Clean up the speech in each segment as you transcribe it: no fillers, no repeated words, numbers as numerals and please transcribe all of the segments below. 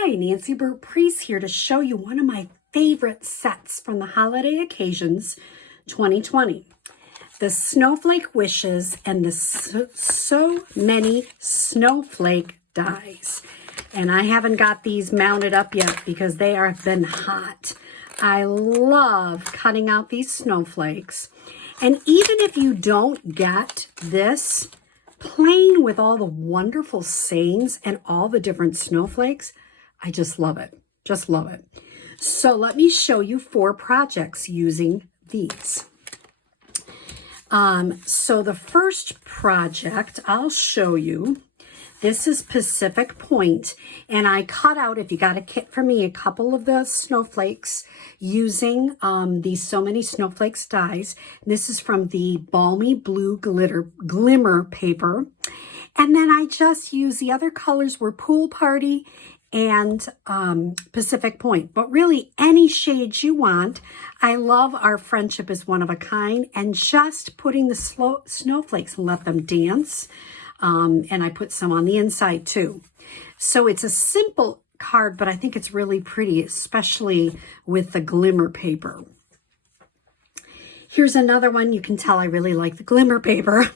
Hi, Nancy Burt-Preece here to show you one of my favorite sets from the holiday occasions 2020. The Snowflake Wishes and the So Many Snowflake Dies. And I haven't got these mounted up yet because they have been hot. I love cutting out these snowflakes. And even if you don't get this, playing with all the wonderful sayings and all the different snowflakes, I just love it. Just love it. So let me show you 4 projects using these. So the first project I'll show you, this is Pacific Point, and I cut out, if you got a kit for me, a couple of the snowflakes using these So Many Snowflakes dies. This is from the Balmy Blue Glimmer paper. And then I just used, the other colors were Pool Party and Pacific Point, but really any shades you want. I love Our Friendship is One of a Kind, and just putting the snowflakes and let them dance. And I put some on the inside too. So it's a simple card, but I think it's really pretty, especially with the glimmer paper. Here's another one. You can tell I really like the glimmer paper.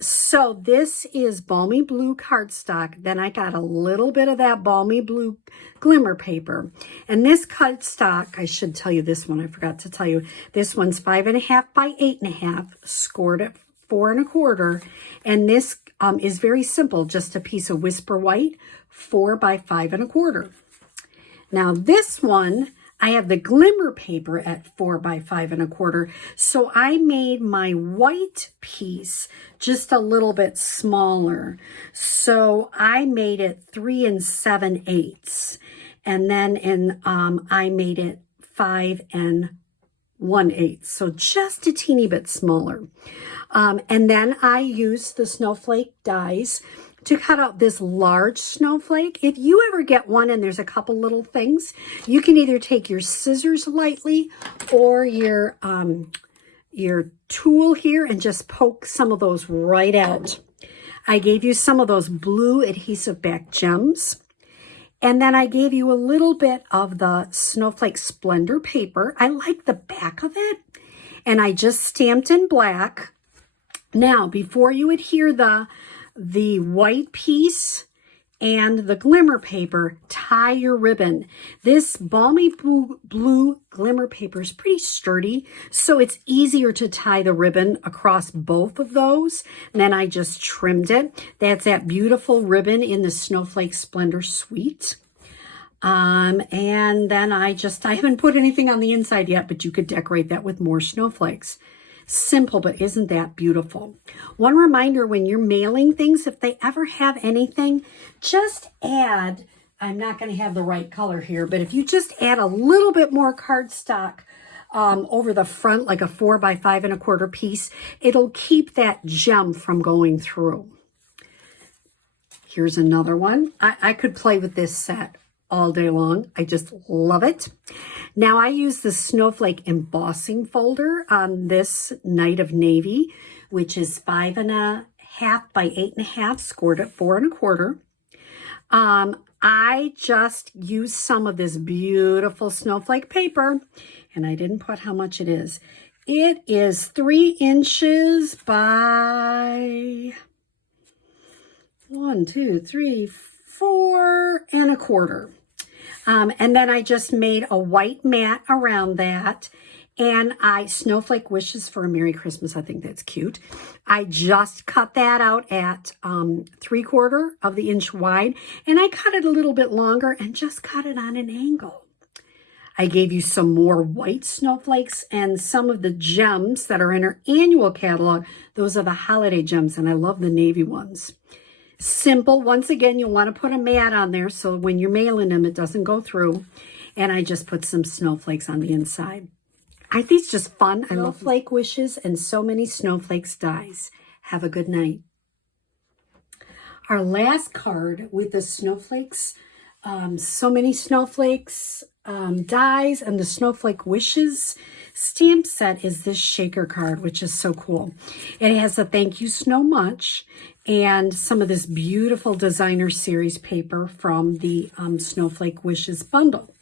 So this is Balmy Blue cardstock. Then I got a little bit of that Balmy Blue glimmer paper. And this cardstock, I should tell you this one, I forgot to tell you. This one's 5.5 by 8.5, scored at 4 1/4, and this is very simple, just a piece of Whisper White, 4 by 5 1/4. Now this one, I have the glimmer paper at 4 by 5 1/4, so I made my white piece just a little bit smaller. So I made it 3 7/8, and then I made it 5 1/8, so just a teeny bit smaller. And then I used the snowflake dies to cut out this large snowflake. If you ever get one and there's a couple little things, you can either take your scissors lightly or your tool here and just poke some of those right out. I gave you some of those blue adhesive back gems. And then I gave you a little bit of the Snowflake Splendor paper. I like the back of it. And I just stamped in black. Now, before you adhere the white piece and the glimmer paper, tie your ribbon. This Balmy Blue glimmer paper is pretty sturdy, so it's easier to tie the ribbon across both of those. And then I just trimmed it. That's that beautiful ribbon in the Snowflake Splendor Suite. And then I haven't put anything on the inside yet, but you could decorate that with more snowflakes. Simple, but isn't that beautiful? One reminder, when you're mailing things, if they ever have anything, just add, I'm not going to have the right color here, but if you just add a little bit more cardstock over the front, like a 4 by 5 1/4 piece, it'll keep that gem from going through. Here's another one. I could play with this set all day long. I just love it. Now I use the Snowflake embossing folder on this Night of Navy, which is 5.5 by 8.5, scored at 4 1/4. I just used some of this beautiful snowflake paper, and I didn't put how much it is. It is 3 inches by 1, 2, 3, 4 1/4. And then I just made a white mat around that, and Snowflake Wishes for a Merry Christmas. I think that's cute. I just cut that out at 3/4 of the inch wide, and I cut it a little bit longer and just cut it on an angle. I gave you some more white snowflakes and some of the gems that are in our annual catalog. Those are the holiday gems, and I love the navy ones. Simple. Once again, you'll want to put a mat on there so when you're mailing them, it doesn't go through. And I just put some snowflakes on the inside. I think it's just fun. I love Snowflake Wishes and So Many Snowflakes dies. Have a good night. Our last card with the snowflakes, So Many Snowflakes dies and the Snowflake Wishes stamp set is this shaker card, which is so cool. It has a thank you so much, and some of this beautiful designer series paper from the Snowflake Wishes bundle.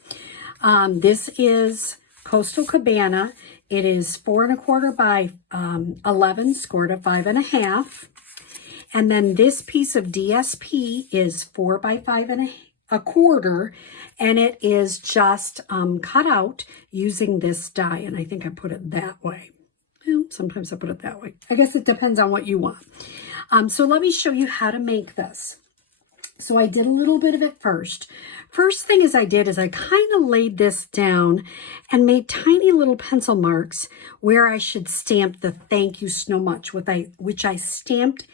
This is Coastal Cabana. It is 4 1/4 by 11, scored at 5 1/2. And then this piece of DSP is 4 by 5 1/4, and it is just cut out using this die. And I think I put it that way. Well, sometimes I put it that way. I guess it depends on what you want. So let me show you how to make this. So I did a little bit of it first. First thing I did is I kind of laid this down and made tiny little pencil marks where I should stamp the thank you so much, which I stamped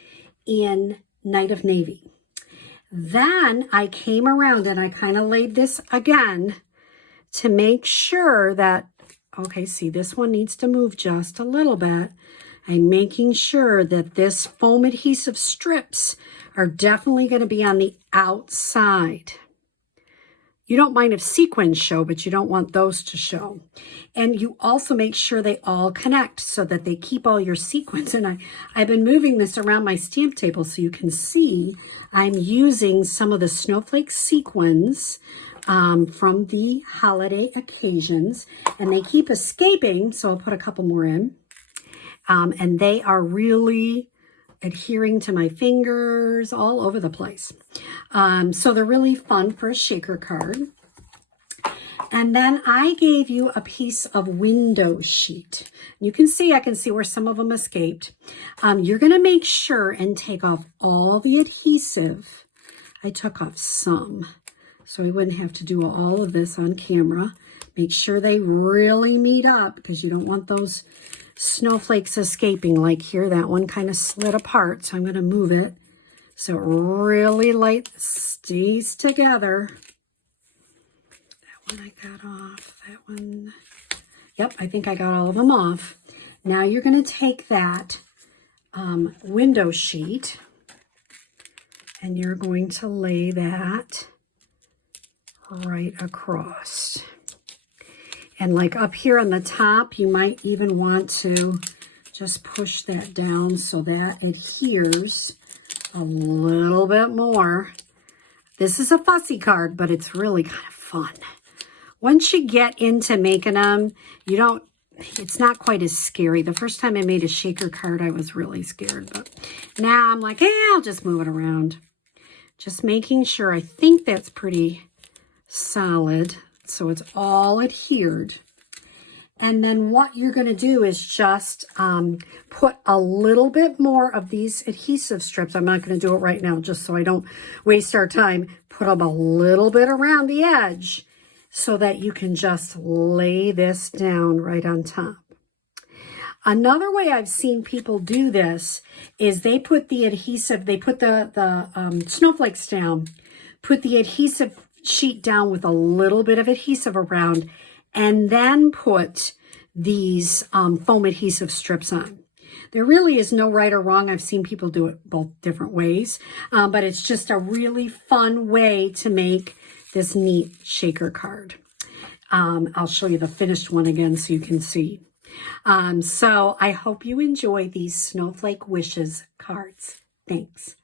in Night of Navy. Then I came around and I kind of laid this again to make sure that, okay, see, this one needs to move just a little bit. I'm making sure that this foam adhesive strips are definitely going to be on the outside. You don't mind if sequins show, but you don't want those to show. And you also make sure they all connect so that they keep all your sequins. And I've been moving this around my stamp table so you can see I'm using some of the snowflake sequins from the holiday occasions. And they keep escaping, so I'll put a couple more in. And they are really adhering to my fingers all over the place. So they're really fun for a shaker card. And then I gave you a piece of window sheet. You can see, I can see where some of them escaped. You're going to make sure and take off all the adhesive. I took off some, so I wouldn't have to do all of this on camera. Make sure they really meet up because you don't want those snowflakes escaping. Like here, that one kind of slid apart, so I'm going to move it so it really stays together. That one I got off. That one, yep, I think I got all of them off. Now you're going to take that window sheet and you're going to lay that right across. And like up here on the top, you might even want to just push that down so that adheres a little bit more. This is a fussy card, but it's really kind of fun. Once you get into making them, it's not quite as scary. The first time I made a shaker card, I was really scared, but now I'm like, hey, I'll just move it around. Just making sure. I think that's pretty solid. So it's all adhered. And then what you're going to do is just put a little bit more of these adhesive strips. I'm not going to do it right now just so I don't waste our time. Put them a little bit around the edge so that you can just lay this down right on top. Another way I've seen people do this is they put the adhesive, they put the snowflakes down, put the adhesive sheet down with a little bit of adhesive around, and then put these foam adhesive strips on. There really is no right or wrong. I've seen people do it both different ways, but it's just a really fun way to make this neat shaker card. I'll show you the finished one again so you can see. So I hope you enjoy these Snowflake Wishes cards. Thanks.